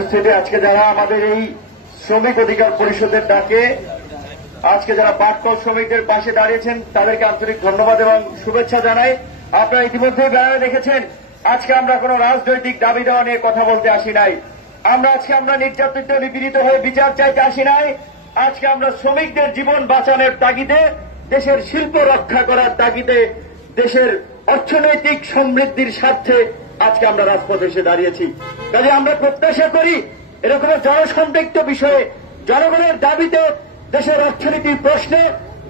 উপস্থিতি আজকে যারা আমাদের এই শ্রমিক অধিকার পরিষদের ডাকে আজকে যারা পাটকল শ্রমিকদের পাশে দাঁড়িয়েছেন তাদেরকে আন্তরিক ধন্যবাদ এবং শুভেচ্ছা জানাই। আপনারা ইতিমধ্যেই ব্যানারে দেখেছেন আজকে আমরা কোনো রাজনৈতিক দাবি দেওয়া নিয়ে কথা বলতে আসি নাই। আমরা নির্যাতিত নিপীড়িত হয়ে বিচার চাইতে আসি নাই। আজকে আমরা শ্রমিকদের জীবন বাঁচানোর তাগিদে, দেশের শিল্প রক্ষা করার তাগিদে, দেশের অর্থনৈতিক সমৃদ্ধির স্বার্থে আজকে আমরা রাজপথে এসে দাঁড়িয়েছি। কাজে আমরা প্রত্যাশা করি এরকম জনসম্পৃক্ত বিষয়ে, জনগণের দাবিতে, দেশের অর্থনীতির প্রশ্নে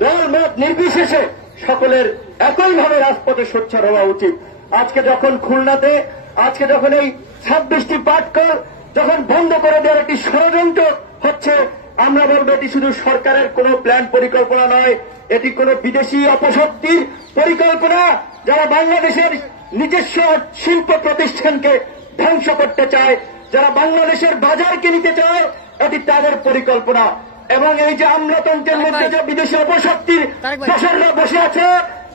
দল মত নির্বিশেষে সকলের একইভাবে রাজপথে সোচ্চার হওয়া উচিত। আজকে যখন খুলনাতে আজকে যখন এই 26টি পাটকল যখন বন্ধ করে দেওয়ার একটি ষড়যন্ত্র হচ্ছে, আমরা বলবো এটি শুধু সরকারের কোনো প্ল্যান পরিকল্পনা নয়, এটি কোনো বিদেশি অপশক্তির পরিকল্পনা, যারা বাংলাদেশের নিজস্ব শিল্প প্রতিষ্ঠানকে ধ্বংস করতে চায়, যারা বাংলাদেশের বাজারকে নিতে চায়, এটি তাদের পরিকল্পনা। এবং এই যে আমলাতন্ত্রের মধ্যে যে বিদেশি অপশক্তির দোসররা বসে আছে,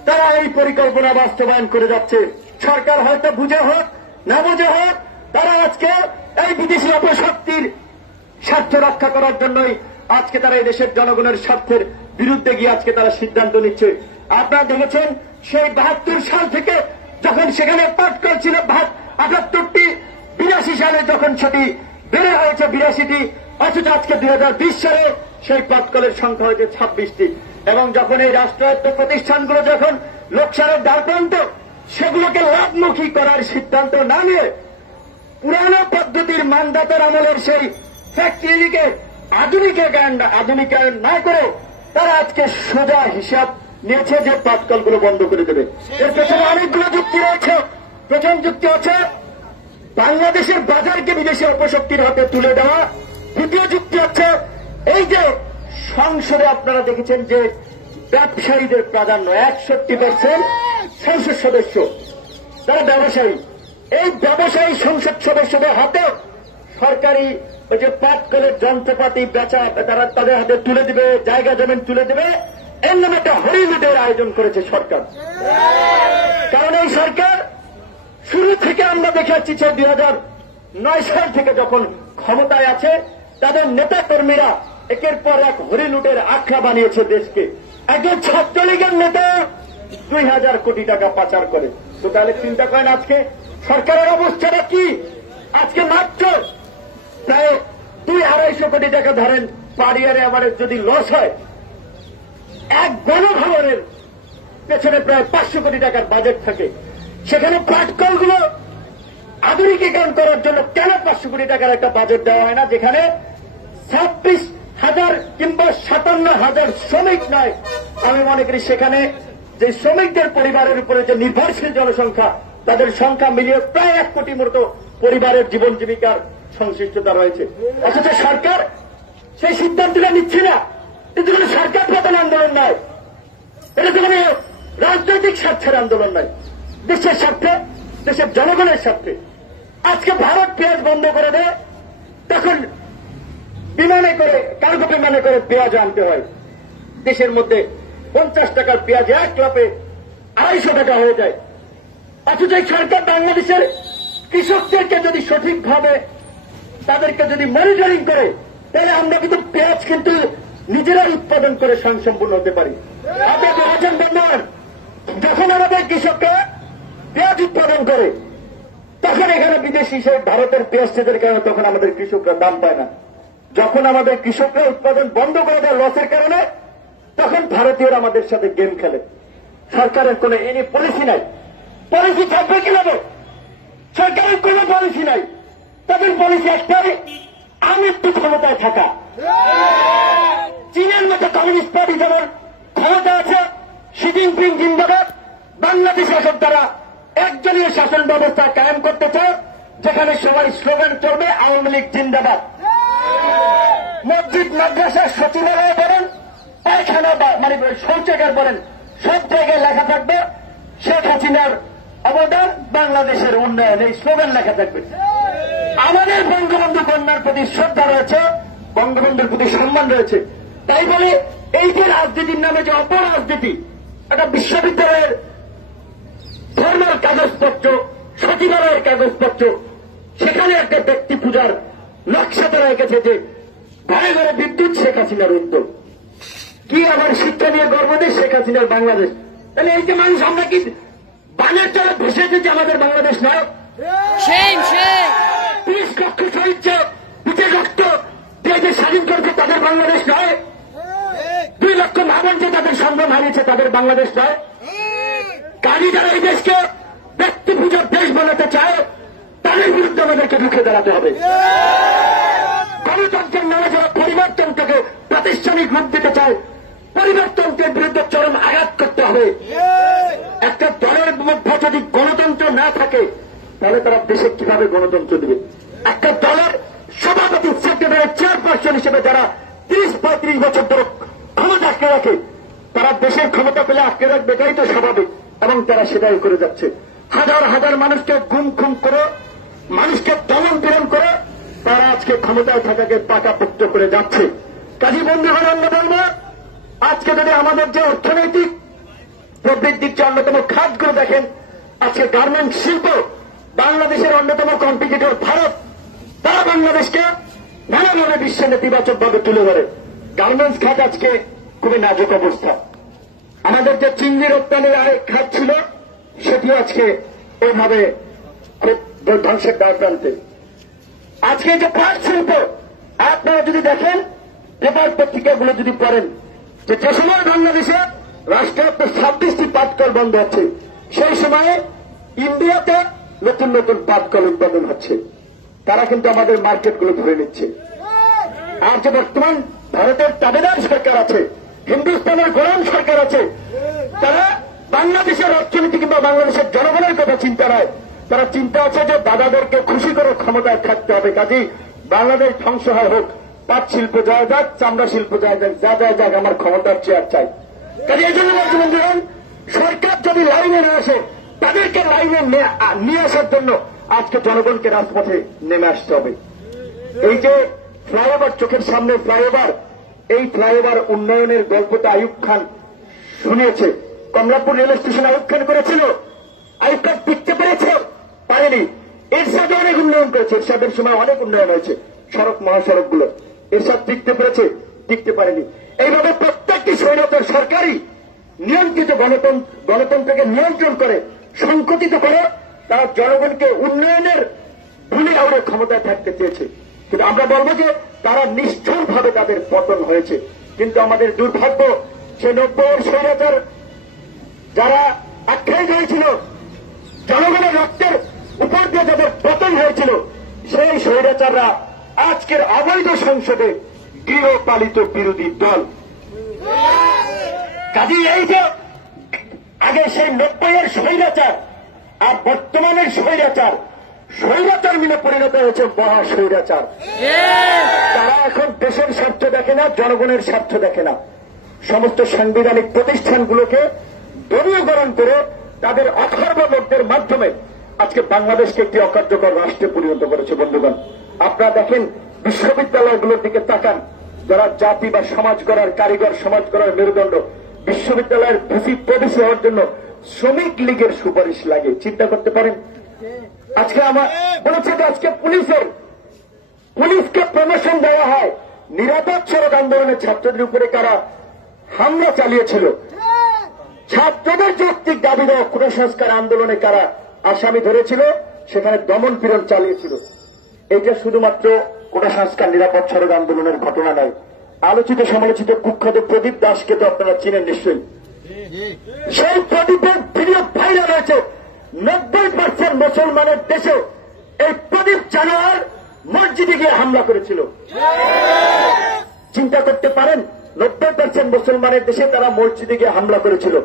তারা এই পরিকল্পনা বাস্তবায়ন করে যাচ্ছে। সরকার হয়তো বুঝে হোক না বুঝে হোক, তারা আজকে এই বিদেশি অপশক্তির স্বার্থ রক্ষা করার জন্যই আজকে তারা এই দেশের জনগণের স্বার্থের বিরুদ্ধে গিয়ে আজকে তারা সিদ্ধান্ত নিচ্ছে। আপনারা দেখেছেন সেই 72 সাল থেকে যখন সেখানে পাটকল ছিল 78টি, 82 সালে যখন সেটি বেড়ে হয়েছে 82টি, অথচ আজকে 2020 সালে সেই পাটকলের সংখ্যা হয়েছে 26টি। এবং যখন এই রাষ্ট্রায়ত্ত প্রতিষ্ঠানগুলো যখন লোকসানের দ্বারপ্রান্ত, সেগুলোকে লাভমুখী করার সিদ্ধান্ত না নিয়ে পুরানো পদ্ধতির মানদাতার আমলের সেই ফ্যাক্টরিকে আধুনিকায়ন না করে তারা আজকে সোজা হিসাব নিয়েছে যে পাটকলগুলো বন্ধ করে দেবে। এর পেছনে অনেকগুলো যুক্তি রয়েছে। প্রথম যুক্তি হচ্ছে বাংলাদেশের বাজারকে বিদেশি অপশক্তির হাতে তুলে দেওয়া। দ্বিতীয় যুক্তি হচ্ছে এই যে সংসদে আপনারা দেখেছেন যে ব্যবসায়ীদের প্রাধান্য, 61% সংসদ সদস্য তারা ব্যবসায়ী। এই ব্যবসায়ী সংসদ সদস্যদের হাতে সরকারি ওই যে পাটকলের যন্ত্রপাতি বেচা তারা তাদের হাতে তুলে দেবে, জায়গা জমিন তুলে দেবে, এর নামে একটা হরিলুটের আয়োজন করেছে সরকার। কারণ এই সরকার শুরু থেকে আমরা দেখে আসছি 2009 সাল থেকে যখন ক্ষমতায় আছে, তাদের নেতা কর্মীরা একের পর এক হরিলুটের আখড়া বানিয়েছে দেশকে। একজন ছাত্রলীগের নেতা 2000 কোটি টাকা পাচার করে। তো তাহলে চিন্তা করেন আজকে সরকারের অবস্থাটা কি। আজকে মাত্র প্রায় 200-250 কোটি টাকা ধরেন পার ইয়ারে এভারেজ যদি লস হয়, এক গণভবনের পেছনে প্রায় 500 কোটি টাকার বাজেট থাকে। সেখানে পাটকলগুলো আধুনিকীকরণ করার জন্য কেন 500 কোটি টাকার একটা বাজেট দেওয়া হয় না, যেখানে 26,000 কিংবা 57,000 শ্রমিক নয়, আমি মনে করি সেখানে যে শ্রমিকদের পরিবারের উপরে যে নির্ভরশীল জনসংখ্যা, তাদের সংখ্যা মিলিয়ে প্রায় 1 কোটির মতো পরিবারের জীবন জীবিকার সংশ্লিষ্টতা রয়েছে। অথচ সরকার সেই সিদ্ধান্তটা নিচ্ছে না। এটা কোনো সরকার প্রধান আন্দোলন নয়, এটা কোনো রাজনৈতিক স্বার্থের আন্দোলন নয়, দেশের স্বার্থে, দেশের জনগণের স্বার্থে। আজকে ভারত পেঁয়াজ বন্ধ করে দেয়, তখন বিমানে করে, কার্গো বিমানে করে পেঁয়াজ আনতে হয়। দেশের মধ্যে 50 টাকার পেঁয়াজ এক লাফে 250 টাকা হয়ে যায়। অথচ এই সরকার বাংলাদেশের কৃষকদেরকে যদি সঠিকভাবে তাদেরকে যদি মনিটরিং করে, তাহলে আমরা কিন্তু পেঁয়াজ কিন্তু নিজেরাই উৎপাদন করে স্বয়ংসম্পূর্ণ হতে পারি। আপনি দেখেছেন বন্ধুগণ, যখন আমাদের কৃষকরা পেঁয়াজ উৎপাদন করে, তখন এখানে বিদেশি সেই ভারতের পেঁয়াজের কারণে তখন আমাদের কৃষকরা দাম পায় না। যখন আমাদের কৃষকরা উৎপাদন বন্ধ করে দেয় লসের কারণে, তখন ভারতীয়রা আমাদের সাথে গেম খেলে। সরকারের কোন এনে পলিসি নাই। পলিসি থাকবে কিভাবে? সরকারের কোন পলিসি নাই। তাদের পলিসি একটাই, আমৃত্যু ক্ষমতায় থাকা। চীনের মতো কমিউনিস্ট পার্টি যেমন ক্ষমতা আছে, শি জিনপিং জিন্দাবাদ, বাংলাদেশ শাসক দ্বারা একজনীয় শাসন ব্যবস্থা কায়েম করতে চায়, যেখানে সবাই স্লোগান চলবে আওয়ামী লীগ জিন্দাবাদ। মসজিদ মাদ্রাসা সচিবালয় বলেন, পায়খানা মানে শৌচাগার বলেন, সব জায়গায় লেখা থাকবে শেখ হাসিনার অবদান, বাংলাদেশের উন্নয়ন, এই স্লোগান লেখা থাকবে। আমাদের বঙ্গবন্ধু কন্যার প্রতি শ্রদ্ধা রয়েছে, বঙ্গবন্ধুর প্রতি সম্মান রয়েছে। তাই বলে এই যে রাজনীতির নামে যে অপরাজনীতি, একটা বিশ্ববিদ্যালয়ের ধর্মের কাগজপত্র, সচিবালয়ের কাগজপত্র, সেখানে একটা ব্যক্তি পূজার নকশা তারা এঁকেছে যে ঘরে ঘরে বিদ্যুৎ শেখ হাসিনার উদ্যোগ, কি আবার শিক্ষা নিয়ে গর্বদেশ শেখ হাসিনার বাংলাদেশ। তাহলে এই যে মানুষ আমরা কি বানের চলে ভেসেছে যে আমাদের বাংলাদেশ নয়? 30 লক্ষ শহীদ পিঠে রক্ত দিয়ে যে স্বাধীন করেছে তাদের বাংলাদেশ নয়? 2 লক্ষ ভাবন যে তাদের সম্মান হারিয়েছে তাদের বাংলাদেশ নয়? কাজী যারা এই দেশকে ব্যক্তি পূজার দেশ বানাতে চায় তাদের বিরুদ্ধে আমাদেরকে রুখে দাঁড়াতে হবে। গণতন্ত্রের নামে যারা পরিবর্তনটাকে প্রাতিষ্ঠানিক রূপ দিতে চায় পরিবর্তনকে বিরুদ্ধে চরম আঘাত করতে হবে। একটা দলের মধ্যে যদি গণতন্ত্র না থাকে তাহলে তারা দেশে কিভাবে গণতন্ত্র দেবে? একটা দলের সভাপতি সেক্রেটারি চেয়ারপারসন হিসেবে যারা 30-35 বছর ধরে ক্ষমতা আটকে রাখে তারা দেশের ক্ষমতা পেলে আটকে রাখবে, এটাই তো স্বাভাবিক, এবং তারা সেটাই করে যাচ্ছে। হাজার হাজার মানুষকে গুম খুম করে, মানুষকে দমন পীড়ন করে তারা আজকে ক্ষমতায় থাকাকে পাকাপোক্ত করে যাচ্ছে। কাজী বন্ধুগণ, আমরা বলবো আজকে যদি আমাদের যে অর্থনৈতিক প্রবৃদ্ধির যে অন্যতম খাতগুলো দেখেন, আজকে গার্মেন্টস শিল্প বাংলাদেশের অন্যতম কম্পিটিটর ভারত, তারা বাংলাদেশকে নানাভাবে বিশ্বে নেতিবাচকভাবে তুলে ধরে। গার্মেন্টস খাত আজকে খুবই নাজুক অবস্থা। আমাদের যে চিংড়ি রপ্তানির আয় খাত ছিল সেটিও আজকে ওইভাবে খুব ধ্বংসের দ্বার প্রান্তে। আজকে যে পাট শিল্প আপনারা যদি দেখেন, পেপার পত্রিকাগুলো যদি পড়েন, যে সময় বাংলাদেশে রাষ্ট্রায়ত্ত 26টি পাটকল বন্ধ হচ্ছে, সেই সময়ে ইন্ডিয়াতে নতুন নতুন পাটকল উৎপাদন হচ্ছে। তারা কিন্তু আমাদের মার্কেটগুলো ধরে নিচ্ছে। আর যে বর্তমান ভারতের তাবেদার সরকার আছে, হিন্দুস্তানের গোলাম সরকার আছে, তারা বাংলাদেশের অর্থনীতি কিংবা বাংলাদেশের জনগণের কথা চিন্তা নয়, তারা চিন্তা আছে যে দাদাদেরকে খুশি করে ক্ষমতায় থাকতে হবে। কাজেই বাংলাদেশ ধ্বংস হয় হোক, পাট শিল্প যায় যাক, চামড়া শিল্প যায় যাক, যা যায় যাক, আমার ক্ষমতার চেয়ার চাই। কাজে এই জন্য বলছি বন্ধুগণ, সরকার যদি লাইনে না আসে তাদেরকে লাইনে নিয়ে আসার জন্য আজকে জনগণকে রাজপথে নেমে আসতে হবে। এই যে ফ্লাইওভার, চোখের সামনে ফ্লাইওভার, এই ফ্লাইওভার উন্নয়নের গল্পটা আইয়ুব খান শুনিয়েছে। কমলাপুর রেল স্টেশন আইয়ুব খান করেছিল, আইয়ুব খান টিকতে পেরেছে? পারেনি। এরশাদ অনেক উন্নয়ন করেছে, এরশাদের সময় অনেক উন্নয়ন হয়েছে, সড়ক মহাসড়ক গুলো। এরশাদ টিকতে পেরেছে? টিকতে পারেনি। এইভাবে প্রত্যেকটি স্বৈরাচার সরকারই নিয়ন্ত্রিত গণতন্ত্রকে নিয়ন্ত্রণ করে, সংকুচিত করে, তারা জনগণকে উন্নয়নের ভুলে আউড়ে ক্ষমতায় থাকতে চেয়েছে। কিন্তু আমরা বলবো যে তারা নিষ্ঠুরভাবে তাদের পতন হয়েছে। কিন্তু আমাদের দুর্ভাগ্য, সে 90-এর স্বৈরাচার যারা আখ্যায়িত হয়েছিল, জনগণের রক্তের উপর দিয়ে যাদের পতন হয়েছিল, সেই স্বৈরাচাররা আজকের অবৈধ সংসদে গৃহপালিত বিরোধী দল। কাজে এই যে আগে সেই 90-এর স্বৈরাচার আর বর্তমানের স্বৈরাচার, স্বৈরাচার মিলে পরিণত হয়েছে মহা স্বৈরাচার। তারা এখন দেশের স্বার্থ দেখে না, জনগণের স্বার্থ দেখে না। সমস্ত সাংবিধানিক প্রতিষ্ঠানগুলোকে দলীয়করণ করে তাদের অথর্ব লোকদের মাধ্যমে আজকে বাংলাদেশকে একটি অকার্যকর রাষ্ট্রে পরিণত করেছে। বন্ধুগণ, আপনারা দেখেন বিশ্ববিদ্যালয়গুলোর দিকে তাকান, যারা জাতি বা সমাজ গড়ার কারিগর, সমাজ গড়ার মেরুদণ্ড, বিশ্ববিদ্যালয়ের ভিসি পদসি হওয়ার জন্য শ্রমিক লীগের সুপারিশ লাগে। চিন্তা করতে পারেন? আজকে আমার বলেছে যে আজকে পুলিশকে প্রমোশন দেওয়া হয়। নিরাপদ সড়ক আন্দোলনের ছাত্রদের উপরে কারা হামলা চালিয়েছিল, ছাত্রদের যৌক্তিক দাবি দেওয়া কুসংস্কার আন্দোলনে কারা আসামি ধরেছিল, সেখানে দমন পীড়ন চালিয়েছিল। এটা শুধুমাত্র কুসংস্কার নিরাপদ সড়ক আন্দোলনের ঘটনা নয়। আলোচিত সমালোচিত কুখ্যাত প্রদীপ দাসকে তো আপনারা চিনেন নিশ্চয়ই। সেই প্রদীপের ভিডিও ভাইরাল হয়েছে। 90% মুসলমানের দেশে এই প্রদীপ জানোয়ার মসজিদে গিয়ে হামলা করেছিল। চিন্তা করতে পারেন, 90% মুসলমানের দেশে তারা মসজিদে গিয়ে হামলা করেছিল,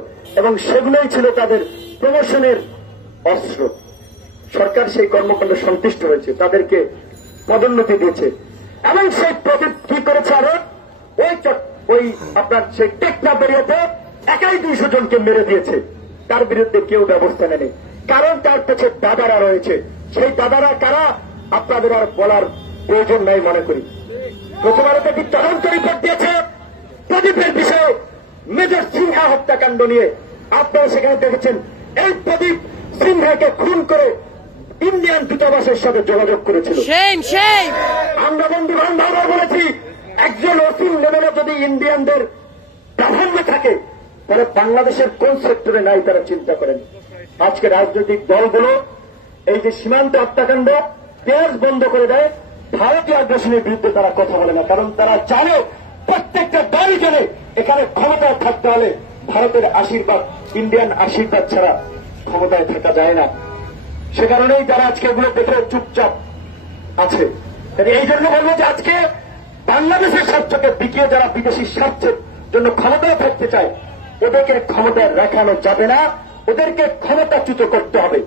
এবং সেগুলোই ছিল তাদের প্রমোশনের অস্ত্র। সরকার সেই কর্মকাণ্ডে সন্তুষ্ট হয়েছে, তাদেরকে পদোন্নতি দিয়েছে। এবং সেই প্রদীপ কি করেছে, আরো ওই আপনার সেই টেকনা বেরিয়েতে একাই 200 জনকে মেরে দিয়েছে। তার বিরুদ্ধে কেউ ব্যবস্থা নেয়নি, কারণ তার কাছে দাদারা রয়েছে। সেই দাদারা কারা আপনাদের আর বলার প্রয়োজন নাই মনে করি। প্রথম আলোতে একটি তদন্ত রিপোর্ট দিয়েছে প্রদীপের বিষয়ে, মেজর সিনহা হত্যাকাণ্ড নিয়ে। আপনারা সেখানে দেখেছেন এই প্রদীপ সিনহাকে খুন করে ইন্ডিয়ান দূতাবাসের সাথে যোগাযোগ করেছিল। আমরা বন্ধুগণ বারবার বলেছি, একজন অসীম লেভেলে যদি ইন্ডিয়ানদের প্রাধান্য থাকে তাহলে বাংলাদেশের কোন সেক্টরে নাই তারা চিন্তা করেন। আজকে রাজনৈতিক দলগুলো এই যে সীমান্ত হত্যাকাণ্ড পেঁয়াজ বন্ধ করে দেয়, ভারতীয় আগ্রাসনের বিরুদ্ধে তারা কথা বলে না, কারণ তারা জানে প্রত্যেকটা দলই জানে এখানে ক্ষমতায় থাকতে হলে ভারতের আশীর্বাদ, ইন্ডিয়ান আশীর্বাদ ছাড়া ক্ষমতায় থাকা যায় না। সে কারণেই তারা আজকে এগুলো দেখে চুপচাপ আছে। এই জন্য বলবো যে আজকে বাংলাদেশের স্বার্থকে বিকিয়ে যারা বিদেশি স্বার্থের জন্য ক্ষমতায় থাকতে চায় ওদেরকে ক্ষমতায় রাখানো যাবে না, ওদেরকে ক্ষমতাচ্যুত করতে হবে।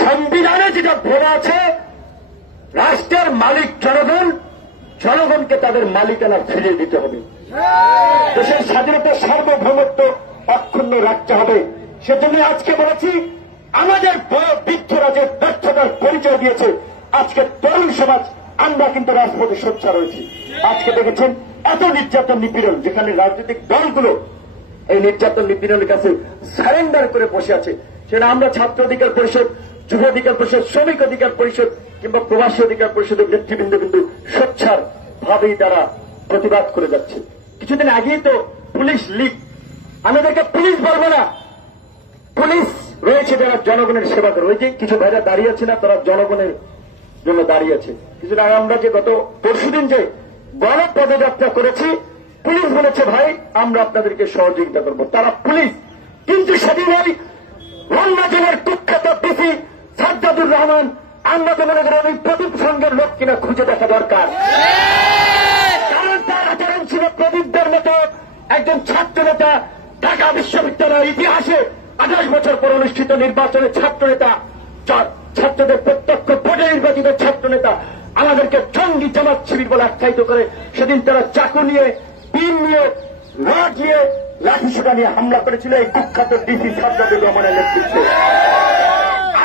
সংবিধানে যেটা বলা আছে, রাষ্ট্রের মালিক জনগণ, জনগণকে তাদের মালিকানা ফিরিয়ে দিতে হবে। দেশের স্বাধীনতা সার্বভৌমত্ব অক্ষুণ্ণ রাখতে হবে। সেজন্য আজকে বলেছি, আমাদের বৃদ্ধরা যে ব্যর্থতার পরিচয় দিয়েছে, আজকে তরুণ সমাজ আমরা কিন্তু রাজপথে সোচ্চার রয়েছি। আজকে দেখেছেন এত নির্যাতন নিপীড়ন, যেখানে রাজনৈতিক দলগুলো এই নির্যাতন নিপীড়নের কাছে সারেন্ডার করে বসে আছে, সেটা আমরা ছাত্র অধিকার পরিষদ, যুব অধিকার পরিষদ, শ্রমিক অধিকার পরিষদ কিংবা প্রবাসী অধিকার পরিষদের নেতৃবৃন্দ কিন্তু সোচ্চার ভাবেই তারা প্রতিবাদ করে যাচ্ছে। কিছুদিন আগেই তো পুলিশ লীগ, আমাদেরকে পুলিশ বলবো না, পুলিশ রয়েছে যারা জনগণের সেবা করে। ওই যে কিছু ভাইরা দাঁড়িয়ে আছে না, তারা জনগণের জন্য দাঁড়িয়ে আছে। কিছুদিন আগে আমরা যে গত পরশুদিন যে গণ পদযাত্রা করেছি, পুলিশ বলেছে ভাই আমরা আপনাদেরকে সহযোগিতা করব, তারা পুলিশ। কিন্তু সেদিন ওই রংবাজারের কুখ্যাত ডিসি সাজ্জাদুর রহমান, আমরা তো মনে করি ওই প্রদীপ সঙ্গের লোক কিনা খুঁজে দেখা দরকার, কারণ তার আচরণ ছিল প্রদীপদের মতো একজন ছাত্র নেতা। ঢাকা বিশ্ববিদ্যালয়ের ইতিহাসে 28 বছর পর অনুষ্ঠিত নির্বাচনে ছাত্র নেতা, ছাত্রদের প্রত্যক্ষ ভোটে নির্বাচিত ছাত্র নেতা আমাদেরকে জঙ্গি জামাত শিবির বলে আখ্যায়িত করে সেদিন তারা চাকু নিয়ে, পিন নিয়ে, রড নিয়ে, লাঠিসোঁটা নিয়ে হামলা করেছিল এই কুখ্যাত ডিসি সাজ্জাদুর রহমানের নেতৃত্বে।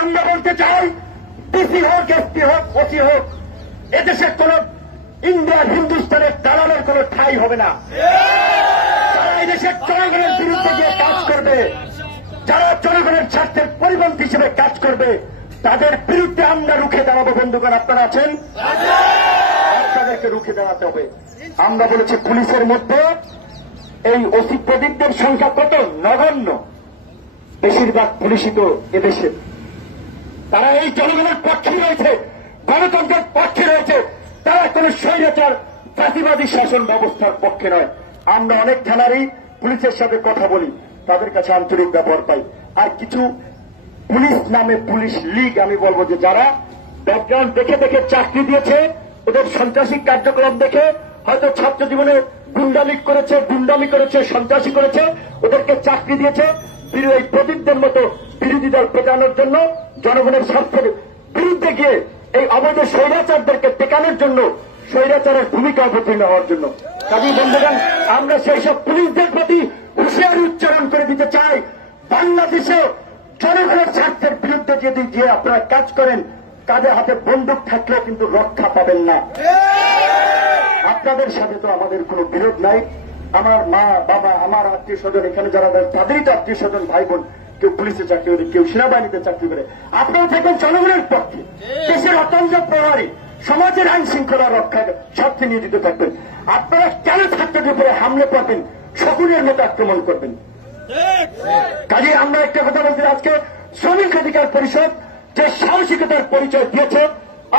আমরা বলতে চাই, ডিসি হোক, এসপি হোক, ওসি হোক, এদেশে কোন ইন্ডিয়ান হিন্দুস্তানের দালালের কোন ঠাঁই হবে না। যারা এদেশের জনগণের বিরুদ্ধে গিয়ে কাজ করবে, যারা জনগণের স্বার্থের পরিপন্থী হিসেবে কাজ করবে, তাদের বিরুদ্ধে আমরা রুখে দাঁড়াবো। বন্ধুগণ আপনারা আছেন, আপনাদেরকে রুখে দাঁড়াতে হবে। আমরা বলেছি পুলিশের মধ্যে এই ওসি প্রদীপদের সংখ্যা কত? নগণ্য। বেশিরভাগ পুলিশই তো এদেশের, তারা এই জনগণের পক্ষে রয়েছে, গণতন্ত্রের পক্ষে রয়েছে, তারা কোন স্বৈরাচার ফাঁসিবাদী শাসন ব্যবস্থার পক্ষে নয়। আমরা অনেক থানারই পুলিশের সাথে কথা বলি, তাদের কাছে আন্তরিক ব্যবহার পাই। আর কিছু পুলিশ নামে পুলিশ লীগ, আমি বলবো যে যারা ব্যাকগ্রাউন্ড দেখে দেখে চাকরি দিয়েছে, ওদের সন্ত্রাসী কার্যক্রম দেখে হয়তো ছাত্র জীবনে গুন্ডামি করেছে, সন্ত্রাসী করেছে, ওদেরকে চাকরি দিয়েছে এই প্রদীপদের মতো বিরোধী দল পেটানোর জন্য, জনগণের স্বার্থের বিরুদ্ধে গিয়ে এই অবৈধ স্বৈরাচারদেরকে টেকানোর জন্য, স্বৈরাচারের ভূমিকা অবতীর্ণ হওয়ার জন্য। কাজী বন্ধুগণ, আমরা সেই সব পুলিশদের প্রতি হুঁশিয়ারি উচ্চারণ করে দিতে চাই, বাংলাদেশে জনগণের স্বার্থের বিরুদ্ধে যদি গিয়ে আপনারা কাজ করেন, কাঁধে হাতে বন্দুক থাকলেও কিন্তু রক্ষা পাবেন না। আপনাদের সাথে তো আমাদের কোনো বিরোধ নাই। আমার মা বাবা, আমার আত্মীয় স্বজন এখানে যারা, তাদেরই তো আত্মীয় স্বজন ভাই বোন, কেউ পুলিশে চাকরি করে, কেউ সেনাবাহিনীতে চাকরি করে। আপনারা থাকবেন জনগণের পক্ষে, দেশের অত্যন্ত প্রহরী, সমাজের আইন শৃঙ্খলা রক্ষার স্বার্থে নিয়োজিত থাকবেন। আপনারা কেন ছাত্রদের উপরে হামলে পাবেন, শকুনের মতো আক্রমণ করবেন? কাজে আমরা একটা কথা বলছি, আজকে শ্রমিক অধিকার পরিষদ যে সাহসিকতার পরিচয় দিয়েছে,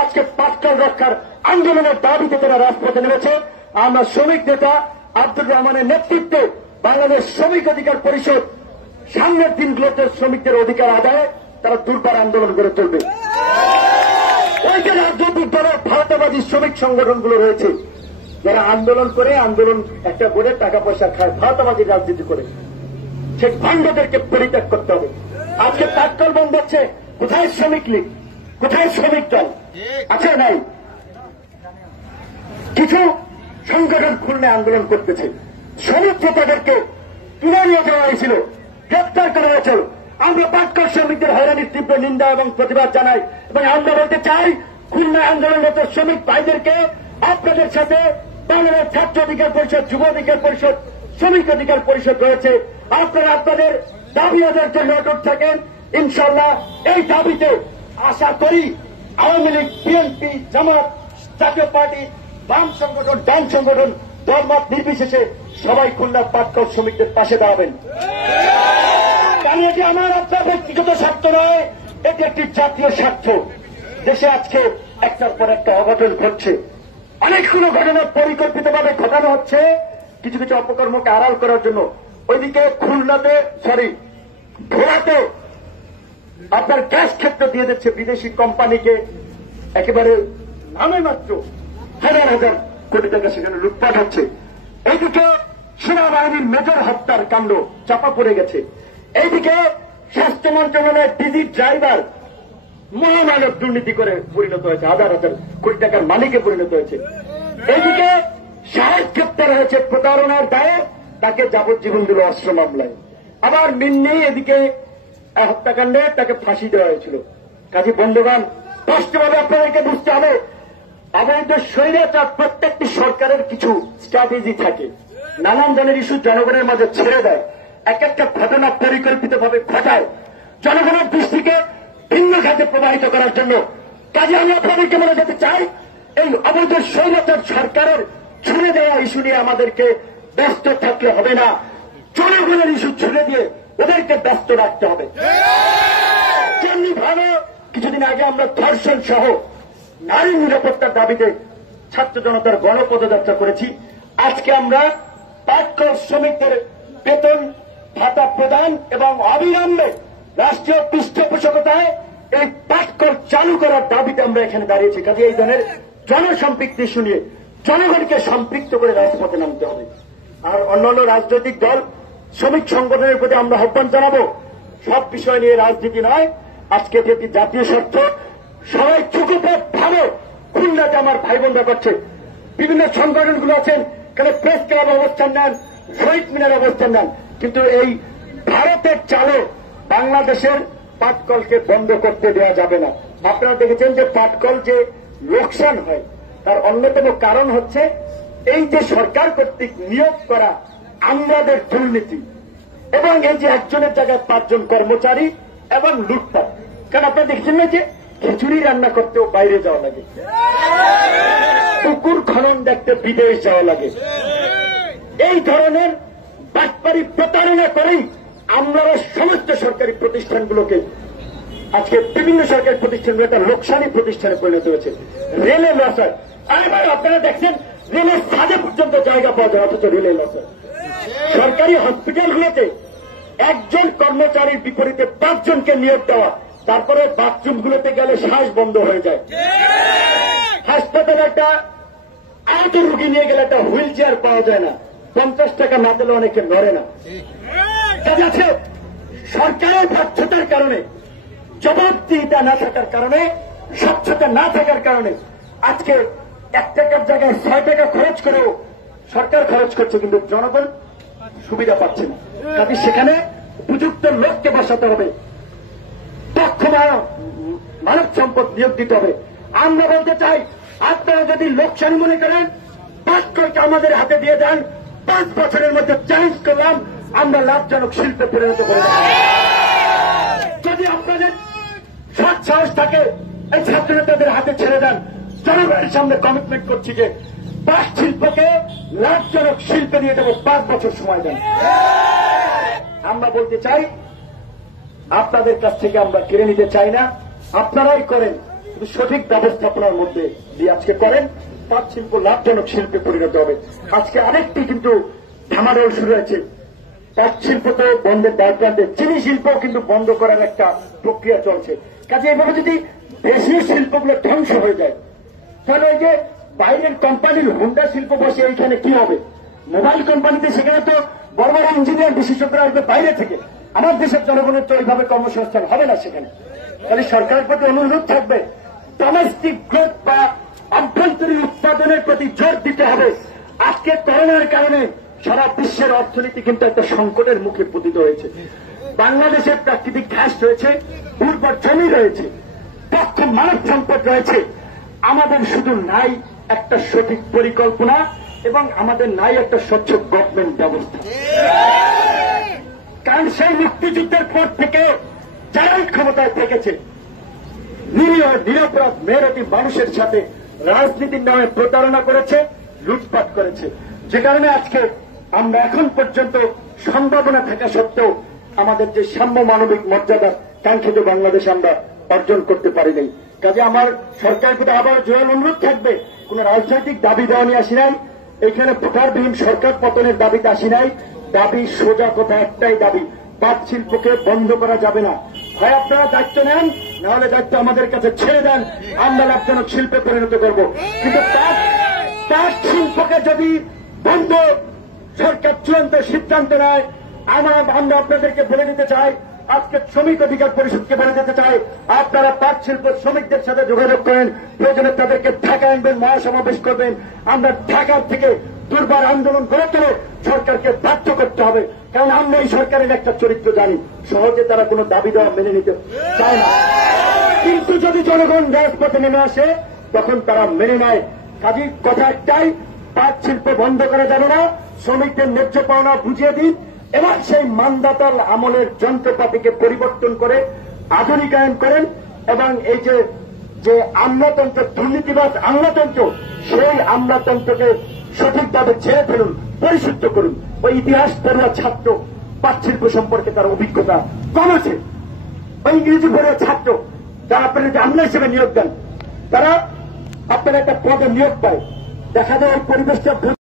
আজকে পাটকল রক্ষার আন্দোলনের দাবিতে তারা রাজপথে নেমেছে। আমরা শ্রমিক নেতা আব্দুর রহমানের নেতৃত্বে বাংলাদেশ শ্রমিক অধিকার পরিষদ সামনের দিনগুলোতে শ্রমিকদের অধিকার আদায়ে তারা দুর্বার আন্দোলন করে চলবে। ওই যে রাজনৈতিক দলের ভারতবাদী শ্রমিক সংগঠনগুলো রয়েছে, যারা আন্দোলন করে, আন্দোলন একটা করে টাকা পয়সা খায়, ভারতবাদী রাজনীতি করে, সেই ভাণ্ডদেরকে পরিত্যাগ করতে হবে। আজকে পাটকল বন্ধ হচ্ছে, কোথায় শ্রমিক লীগ, কোথায় শ্রমিক দল আছে? নাই। কিছু সংগঠন খুলনে আন্দোলন করতেছে, শ্রমিক নেতাদেরকে তুলে নিয়ে যাওয়া হয়েছিল, গ্রেপ্তার করা হয়েছিল। আমরা পাটকল শ্রমিকদের হয়রানির তীব্র নিন্দা এবং প্রতিবাদ জানাই এবং আমরা বলতে চাই, খুলনা আন্দোলনরত শ্রমিক ভাইদেরকে আপনাদের সাথে বাংলাদেশ ছাত্র অধিকার পরিষদ, যুব অধিকার পরিষদ, শ্রমিক অধিকার পরিষদ রয়েছে। আপনারা আপনাদের দাবি আদায়ের জন্য অটুট থাকেন। ইনশাআল্লাহ এই দাবিতে আশা করি আওয়ামী লীগ, বিএনপি, জামাত, জাতীয় পার্টি, বাম সংগঠন, ডান সংগঠন, দলমত নির্বিশেষে সবাই খুলনা পাটকল শ্রমিকদের পাশে দাঁড়াবেন। কারণ এটি আমার আপনার ব্যক্তিগত স্বার্থ নয়, এটি একটি জাতীয় স্বার্থ। দেশে আজকে একটার পর একটা অঘটন ঘটছে, অনেকগুলো ঘটনা পরিকল্পিতভাবে ঘটানো হচ্ছে কিছু কিছু অপকর্মকে আড়াল করার জন্য। ওইদিকে খুলনাতে ভোলাতে আপনার গ্যাস ক্ষেত্র দিয়ে দিচ্ছে বিদেশি কোম্পানিকে, একেবারে নামে মাত্র হাজার হাজার কোটি টাকা সেখানে লুটপাট হচ্ছে। এইদিকে সেনাবাহিনীর মেজর হত্যার কাণ্ড চাপা পড়ে গেছে। এইদিকে স্বাস্থ্য মন্ত্রণালয়ের ডিজি ড্রাইভার মহামানব দুর্নীতি করে পরিণত হয়েছে, হাজার হাজার কোটি টাকার মালিকে পরিণত হয়েছে। এইদিকে সাহেব গ্রেপ্তার হয়েছে প্রতারণার দায়ে, তাকে যাবজ্জীবন দিল অস্ত্র মামলায়। আবার মিন্নি এদিকে হত্যাকাণ্ডে তাকে ফাঁসি দেওয়া হয়েছিল। কাজী বন্ধুগণ, স্পষ্টভাবে আপনাদেরকে বুঝতে হবে, আমাদের স্বৈরাচার প্রত্যেকটি সরকারের কিছু স্ট্র্যাটেজি থাকে, নানান ধরনের ইস্যু জনগণের মাঝে ছেড়ে দেয়, এক একটা ঘটনা পরিকল্পিতভাবে ঘটায় জনগণের দৃষ্টিকে ভিন্ন খাতে প্রবাহিত করার জন্য। কাজে আমি আপনাদেরকে বলে যেতে চাই, এই অবৈধ স্বৈরাচার সরকারের ছুড়ে দেওয়া ইস্যু নিয়ে আমাদেরকে ব্যস্ত থাকলে হবে না, জনগণের ইস্যু ছুড়ে দিয়ে ওদেরকে ব্যস্ত রাখতে হবে। তেমনি ভাবে কিছুদিন আগে আমরা ধর্ষণ সহ নারী নিরাপত্তার দাবিতে ছাত্র জনতার গণপদযাত্রা করেছি। আজকে আমরা পাটকল শ্রমিকদের বেতন ভাতা প্রদান এবং অবিলম্বে রাষ্ট্রীয় পৃষ্ঠপোষকতায় এই পাটকল চালু করার দাবিতে আমরা এখানে দাঁড়িয়েছি। কাজে এই ধরনের জনসম্পৃক্তি শুনিয়ে জনগণকে সম্পৃক্ত করে রাজপথে নামতে হবে। আর অন্যান্য রাজনৈতিক দল, শ্রমিক সংগঠনের প্রতি আমরা আহ্বান জানাবো, সব বিষয় নিয়ে রাজনীতি নয়, আজকে যেটি জাতীয় স্বার্থ, সবাই চুকুপথ ভাবে খুলনাতে আমার ভাই বোনরা করছে। বিভিন্ন সংগঠনগুলো আছেন, কেন প্রেস ক্লাব অবস্থান নেন, শহীদ মিনার অবস্থান নেন, কিন্তু এই ভারতের চালে বাংলাদেশের পাটকলকে বন্ধ করতে দেওয়া যাবে না। আপনারা দেখেছেন যে পাটকল যে লোকসান হয় তার অন্যতম কারণ হচ্ছে এই যে সরকার কর্তৃক নিয়োগ করা আমলাদের দুর্নীতি এবং এই যে একজনের জায়গায় 5 জন কর্মচারী এবং লুটপাট। কারণ আপনারা দেখছেন না যে খিচুড়ি রান্না করতেও বাইরে যাওয়া লাগে, পুকুর খনন দেখতে বিদেশ যাওয়া লাগে। এই ধরনের বাটপারি প্রতারণা করেই আমরা সমস্ত সরকারি প্রতিষ্ঠানগুলোকে আজকে বিভিন্ন সরকারি প্রতিষ্ঠানগুলো একটা লোকসানি প্রতিষ্ঠানে পরিণত হয়েছে। রেলে লস হয়, আবার আপনারা দেখছেন রেলের ছাদে পর্যন্ত জায়গা পাওয়া যায়, অথচ রেলে লস হয়। সরকারি হসপিটালগুলোতে একজন কর্মচারীর বিপরীতে 5 জনকে নিয়োগ দেওয়া, তারপরে বাথরুমগুলোতে গেলে শ্বাস বন্ধ হয়ে যায়। হাসপাতালে একটা আহত রোগী নিয়ে গেলে একটা হুইল চেয়ার পাওয়া যায় না, 50 টাকা না দিলে অনেকে নড়ে না। কাজে আছে সরকারের ব্যর্থতার কারণে, জবাবদিহিতা না থাকার কারণে, স্বচ্ছতা না থাকার কারণে আজকে 1 টাকার জায়গায় 6 টাকা খরচ করেও সরকার খরচ করছে, কিন্তু জনগণ সুবিধা পাচ্ছে না। কাজে সেখানে উপযুক্ত লোককে বসাতে হবে, দক্ষ মানব সম্পদ নিয়োগ দিতে হবে। আমরা বলতে চাই, আপনারা যদি লোকসানি মনে করেন, পাটকলকে আমাদের হাতে দিয়ে দেন, 5 বছরের মধ্যে চ্যালেঞ্জ করলাম, আমরা লাভজনক শিল্পে পরিণত করে দেব। যদি আপনাদের সৎ সাহস থাকে, এই ছাত্র নেতাদের হাতে ছেড়ে দেন। জনগণের সামনে কমিটমেন্ট করছি যে পাট শিল্পকে লাভজনক শিল্পে নিয়ে দেব, 5 বছর সময় দেন। আমরা বলতে চাই, আপনাদের কাছ থেকে আমরা কেড়ে নিতে চাই না, আপনারাই করেন, কিন্তু সঠিক ব্যবস্থাপনার মধ্যে দিয়ে আজকে করেন, পাট শিল্প লাভজনক শিল্পে পরিণত হবে। আজকে আরেকটি কিন্তু ধামাডোল শুরু হয়েছে, পাট শিল্প তো বন্ধের দ্বার প্রান্তে, চিনি শিল্পও কিন্তু বন্ধ করার একটা প্রক্রিয়া চলছে। কাজে এভাবে যদি দেশীয় শিল্পগুলো ধ্বংস হয়ে যায়, তাহলে ওই যে বাইরের কোম্পানির হোন্ডা শিল্প বসে এইখানে কি হবে? মোবাইল কোম্পানিতে সেখানে তো বড় বড় ইঞ্জিনিয়ার বিশেষজ্ঞরা আসবে বাইরে থেকে, আমার দেশের জনগণের তো ওইভাবে কর্মসংস্থান হবে না সেখানে। তাহলে সরকারের প্রতি অনুরোধ থাকবে, ডোমেস্টিক গ্রোথ বা আভ্যন্তরীণ উৎপাদনের প্রতি জোর দিতে হবে। আজকে করোনার কারণে সারা বিশ্বের অর্থনীতি কিন্তু একটা সংকটের মুখে পতিত হয়েছে। বাংলাদেশের প্রাকৃতিক ঘাস রয়েছে, উর্বর জমি রয়েছে, দক্ষ মানব সম্পদ রয়েছে, আমাদের শুধু নাই একটা সঠিক পরিকল্পনা এবং আমাদের নাই একটা স্বচ্ছ গভর্নমেন্ট ব্যবস্থা। কারণ সেই মুক্তিযুদ্ধের পর থেকে যারাই ক্ষমতায় থেকেছে, নিরীহ নিরপরাধ মেহনতি মানুষের সাথে রাজনীতির নামে প্রতারণা করেছে, লুটপাট করেছে, যে কারণে আজকে আমরা এখন পর্যন্ত সম্ভাবনা থাকা সত্ত্বেও আমাদের যে সাম্য মানবিক মর্যাদা কাঙ্ক্ষিত বাংলাদেশ আমরা অর্জন করতে পারি নাই। কাজে আমার সরকারের প্রতি আবার জোরাল অনুরোধ থাকবে, কোন রাজনৈতিক দাবি দেওয়া নিয়ে আসি নাই, এখানে ভোটারবিহীন সরকার পতনের দাবিতে আসি নাই। দাবি সোজা কথা একটাই দাবি, পাট শিল্পকে বন্ধ করা যাবে না। হয় আপনারা দায়িত্ব নেন, নাহলে দায়িত্ব আমাদের কাছে ছেড়ে দেন, আমরা লাভজনক শিল্পে পরিণত করব। কিন্তু পাট শিল্পকে যদি বন্ধ সরকার চূড়ান্ত সিদ্ধান্ত নেয়, আমরা আপনাদেরকে বলে দিতে চাই, আজকে শ্রমিক অধিকার পরিষদকে বলে দিতে চাই, আপনারা পাট শিল্প শ্রমিকদের সাথে যোগাযোগ করেন, প্রয়োজনে তাদেরকে ঢাকায় আনবেন, মহাসমাবেশ করবেন। আমরা ঢাকার থেকে দুর্বার আন্দোলন গড়ে তুলে সরকারকে বাধ্য করতে হবে, কারণ আমরা এই সরকারের একটা চরিত্র জানি, সহজে তারা কোনো দাবি দেওয়া মেনে নিতে চায় না। কিন্তু যদি জনগণ রাজপথে নেমে আসে তখন তারা মেনে নেয়। কাজী কথা একটাই, পাট শিল্প বন্ধ করা যাবে না, শ্রমিকদের ন্যায্য পাওনা বুঝিয়ে দিন, এবং সেই মান্দাতাল আমলের যন্ত্রপাতিকে পরিবর্তন করে আধুনিকায়ন করেন, এবং এই যে আমলাতন্ত্র, দুর্নীতিবাজ আমলাতন্ত্র, সেই আমলাতন্ত্রকে সঠিকভাবে ছেড়ে ফেলুন, পরিশুদ্ধ করুন। ওই ইতিহাস পড়ুয়া ছাত্র পাট শিল্প সম্পর্কে তার অভিজ্ঞতা কম আছে, ওই ইংরেজি পড়ুয়া ছাত্র যারা আপনারা আমলা হিসেবে নিয়োগ দেন, তারা আপনারা একটা পদে নিয়োগ পায়, দেখা যায় ওই পরিবেশটা